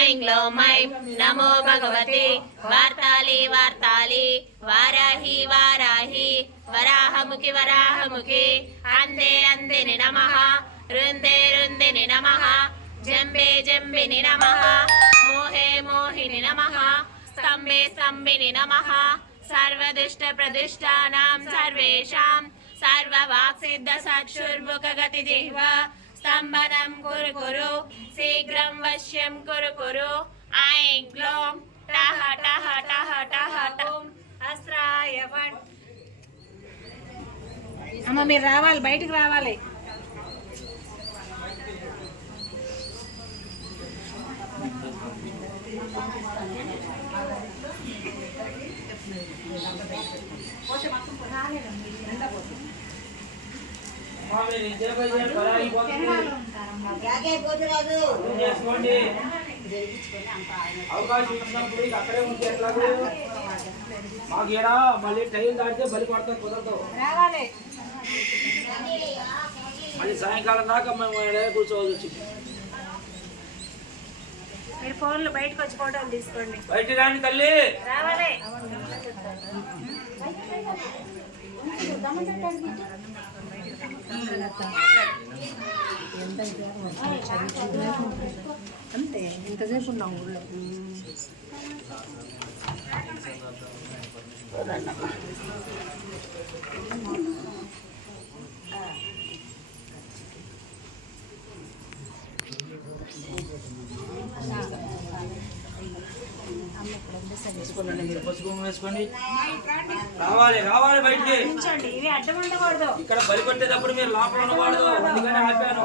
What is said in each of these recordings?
ऐं नमो भगवते वार्ताले वार्ताले वाराहि वाराहि वराहमुखि वराहमुखि अन्धे अन्धिनि नमः रुन्दे रुन्दिनि नमः जम्बे जम्बिनि नमः मोहे मोहिनि नमः स्तम्भे स्तम्भिनि नमः सर्वदुष्टप्रदिष्टानां सर्वेषां सर्ववाक्सिद्धसक्षुर्मुखगतिजिह्वा స్తంభనం కురు కురు శీఘ్రం వశ్యం కురు కురు ఐం గ్లోం టహ టహ టహ టహ ఓం అస్రాయ అమ్మ మీరు రావాలి బయటికి రావాలి. పోతే మొత్తం రాలేదు అవకాశం అక్కడే ఉంటే ఎట్లాగో? మాకు ఏడా మళ్ళీ టైం దాటితే బలి పడతాం కుదరదు. రావాలి. మళ్ళీ సాయంకాలం దాకా మేము కూర్చోవాల్సి వచ్చింది. మీరు ఫోన్లు బయటకు వచ్చి ఫోటోలు తీసుకోండి. బయట రాని తల్లి. రావాలి. అంతే ఇంతసేపు ఉన్నాం ఊళ్ళో వేసుకోండి మీరు పసుపు వేసుకోండి రావాలి రావాలి బయటికి. ఇక్కడ బలి కొట్టేటప్పుడు మీరు లోపల ఉండకూడదు. అందుకని ఆపాను.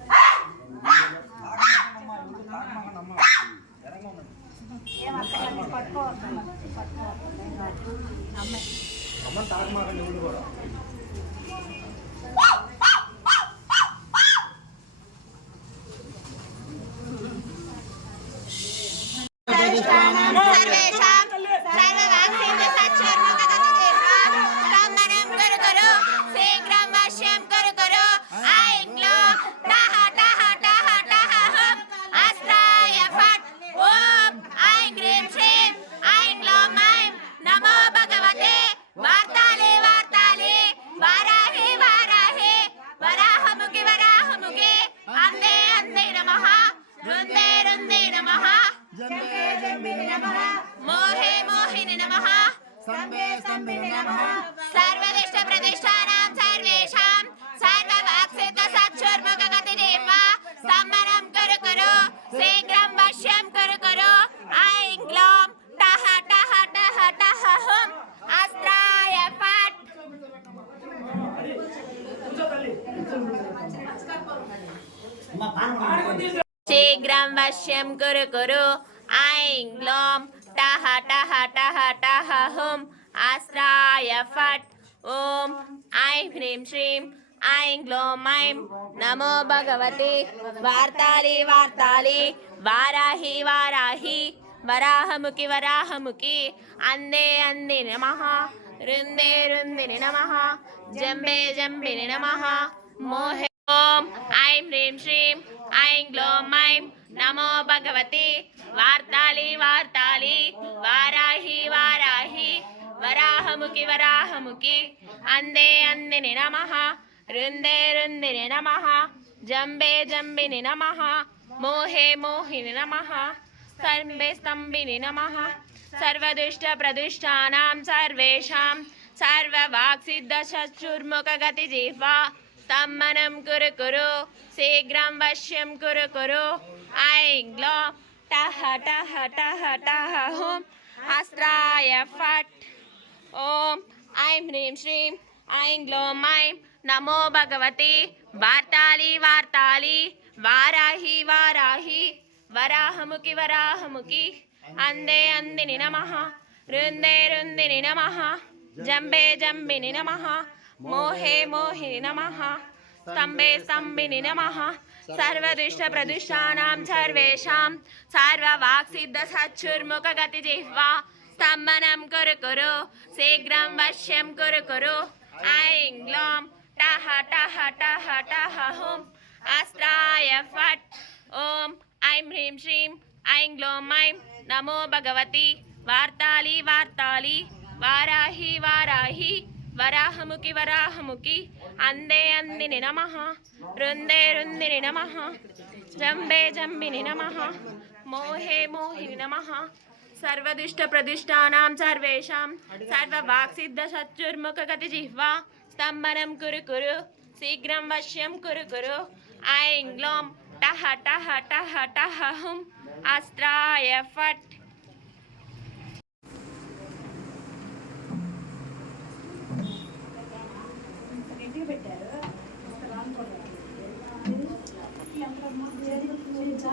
అమ్మ తాగమాకండి ఊళ్ళు కూడా సర్వేషాం शीघ्रं वश्यं कुरु कुरु। ऐं ग्लों। टः टः टः टः हुं। आश्राय, फट्, ॐ। ऐं नमो भगवते। वार्तालि वार्तालि। वाराही, वाराहि। वराहमुखि वराहमुखि। अन्धे अन्धे नमः। रुंदे रुंदे नमः। जंबे जंबे नमः। मोहे ఓం ఐం హ్రీం శ్రీం ఐం గ్లౌం ఐం నమో భగవతి వార్తాలి వార్తాలి వారాహి వారాహి వరాహముఖి వరాహముఖి అందే అందిని నమ రుందే రుందిని నమ జంబే జంబిని నమ మోహే మోహిని నమ స్తంభే స్తంభిని నమ సర్వదుష్ట ప్రదుష్టానాం సర్వేషాం సర్వవాక్సిద్ధ చక్షుర్ముఖగతి జిహ్వా తమ్మనం కురు కురు శీఘ్రం వశ్యం కురు కురు ఐం గ్లో టహ టహ టహ టహ హోం అస్త్రాయ ఫట్ ఓం ఐం హ్రీం శ్రీం ఐం గ్లోం ఐం నమో భగవతి వార్తాలి వార్తాలి వారాహి వారాహి వరాహముఖి వరాహముఖి అందే అందిని నమ రుందే రుందిని నమ జంబే జంబిని నమ मोहे मोहे नमः। स्तंभे स्तम्भिनि नमः। सर्वदुष्टप्रदुष्टानां, सर्वेषां। सर्ववाक्सिद्धसच्चुर्मुखगतिजिह्वा। स्तम्भनं कुरु कुरु, शीघ्रं वश्यं कुरु कुरु। ऐं ग्लौं टः टः टः टः हुं। अस्त्राय फट्, ॐ। ऐं ह्रीं श्रीं, ऐं ग्लौं, ऐं नमो भगवति। वार्ताली वार्ताली। वाराही वाराही। వార్తాలి వార్తాలి వారాహి వారాహి వరాహముఖి వరాహముఖి అందే అందిని నమ రుందే రుందిని నమ జంబే జంబిని నమ మోహే మోహిని నమ సర్వదుష్ట ప్రదిష్టానాం సర్వేషాం సర్వవాక్సిద్ధ సత్యుర్ముఖ గతి జిహ్వా స్తంభనం కురు కురు శీఘ్రం వశ్యం కురు కురు ఐం గ్లోం టహ టహ టహ టహ హుం అస్త్రాయ ఫట్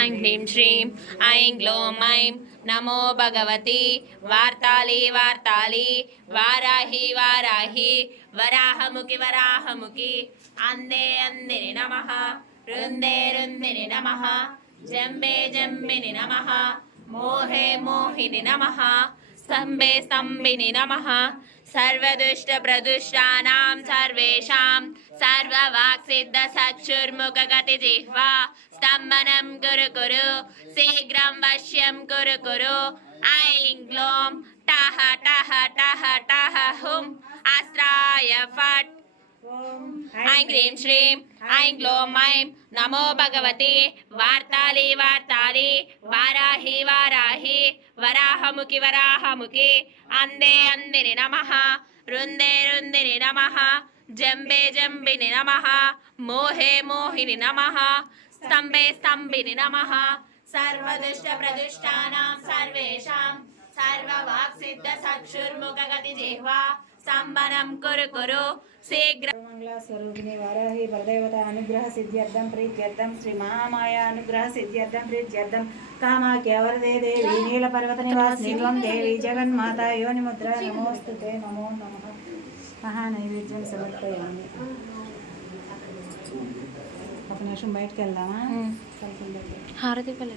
ఐం హ్రీం శ్రీం ఐం గ్లోం ఐం నమో భగవతి. వార్తాలి వార్తాలి. వారాహి వారాహి. వరాహముఖి వరాహముఖి. అందే అందిని నమ. రుందే రుందిని నమ. జంబే జంబిని నమ. మోహే మోహిని నమ. స్తంభే స్తంభిని నమ. సర్వదుష్ట ప్రదుష్టానాం సర్వేషాం సర్వవాక్సిద్ధ సచ్చుర్ముఖ గతి జిహ్వా. స్తంభనం కురు కురు శీఘ్రం వశ్యం కురు కురు. ఐం గ్లోం టహ టహ టహ ఐం హ్రీం శ్రీం ఐం గ్లోం ఐం నమో భగవతి వార్తాలి వార్తాలి వారాహి వారాహి వరాహముఖి వరాహముఖి అందే అందిని నమ రుందే రుందిని నమ జంబే జంబిని నమ మోహే మోహిని నమ స్తంభే స్తంభిని నమ సర్వదుష్ట ప్రదుష్టానాం సర్వేషాం సర్వవాక్సిద్ధ సక్షుర్ముఖ గతి జిహ్వా స్తంభనం కురు కురు శీఘ్ర మంగళ స్వరూపిణి వారాహి పరదేవత అనుగ్రహ సిద్ధ్యర్థం ప్రీత్యర్థం శ్రీ మహామాయ అనుగ్రహ సిద్ధ్యర్థం ప్రీత్యర్థం కామాఖ్య వరదే దేవి నీల పర్వత నివాసిని త్వం దేవి జగన్మాత యోని ముద్ర నమోస్తు నమో నమ. మహానైవేద్యం సమర్పయామి. ఒక నిమిషం బయటకు వెళ్దామా? హారతి బయట